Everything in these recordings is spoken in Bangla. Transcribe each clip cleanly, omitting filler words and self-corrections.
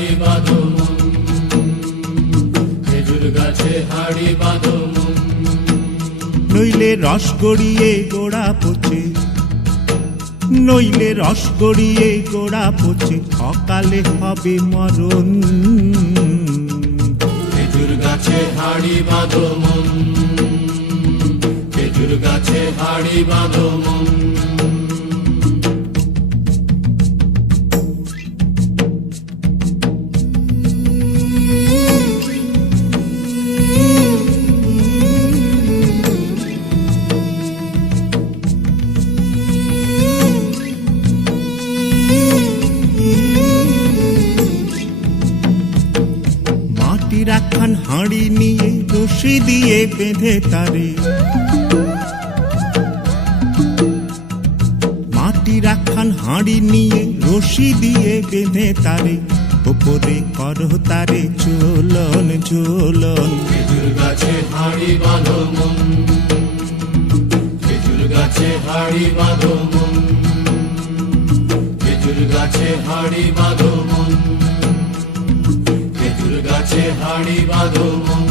হাড়ি বাঁধো মন, খেজুর গাছে হাড়ি বাঁধো মন। নইলে রস গড়িয়ে গোড়া পচে, নইলে রস গড়িয়ে গোড়া পচে, অকালে হবে মরণ। খেজুর গাছে হাড়ি বাঁধো মন, খেজুর গাছে হাড়ি বাঁধো মন। রাখান হাঁড়ি নিয়ে রশি দিয়ে বেঁধে তারে, মাটি রাখান হাঁড়ি নিয়ে রশি দিয়ে বেঁধে তারে, ওপরে করো তারে ঝোলন ঝোলন। খেজুর গাছে হাড়ি বাঁধো মন, খেজুর গাছে হাড়ি বাঁধো মন, খেজুর গাছে হাড়ি বাঁধো মন, খেজুর গাছে হাড়ি বাঁধো মন।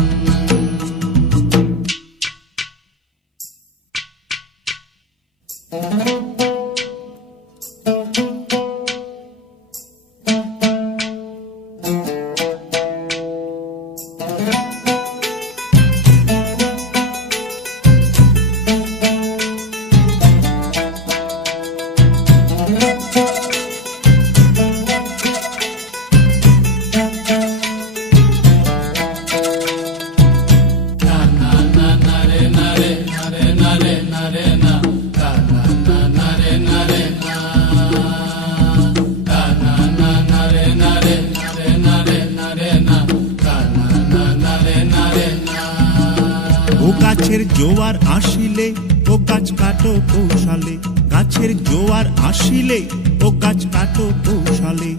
গাছের জোয়ার আসিলে ও গাছ কাটো কৌশলে, গাছের জোয়ার আসিলে ও গাছ কাটো কৌশলে,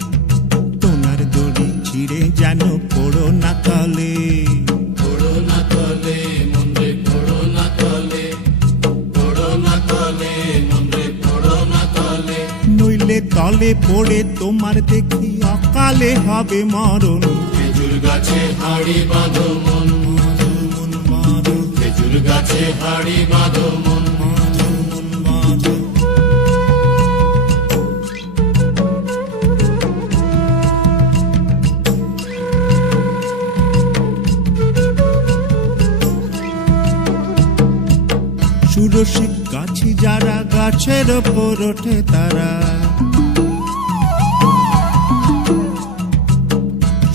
তোমার দড়ি ছিঁড়ে যেন পড়ো না তলে। পড়ো না তলে মন্রে, পড়ো না তলে, পড়ো না তলে মন্রে, পড়ো না তলে। নইলে তলে পড়ে তোমার দেখি অকালে হবে মরণ। খেজুর গাছে হাড়ি বাঁধো মন, খেজুর গাছে হাড়ি বাঁধো মন। সুরসিক গাছি যারা গাছের ওপর ওঠে তারা,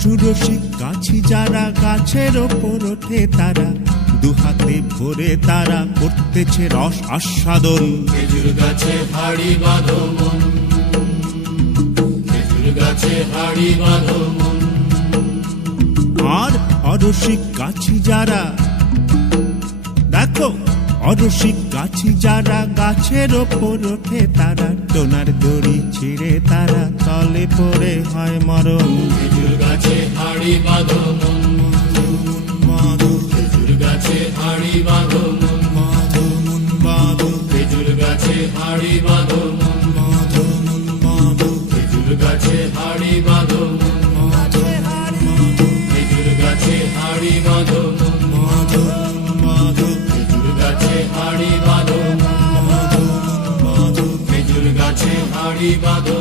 সুরসিক গাছি যারা গাছের ওপর ওঠে তারা, দুহাতে ভরে তারা করতেছে রস আস্বাদন। খেজুর গাছে হাড়ি বাঁধো মন, খেজুর গাছে হাড়ি বাঁধো মন। আর অরসিক গাছি যারা, দেখো অরসিক গাছি যারা গাছের ওপর ওঠে তারা, টোনার দড়ি ছিঁড়ে তারা তলে পড়ে হয় মরণ। খেজুর গাছে হাড়ি বাঁধো মন, খেজুর গাছে হাড়ি বাঁধো মন, খেজুর গাছে হাড়ি বাঁধো মন, খেজুর গাছে হাড়ি বাঁধো মন, খেজুর গাছে হাড়ি বাঁধো মন, খেজুর গাছে হাড়ি বাঁধো মন, খেজুর গাছে হাড়ি বাঁধো।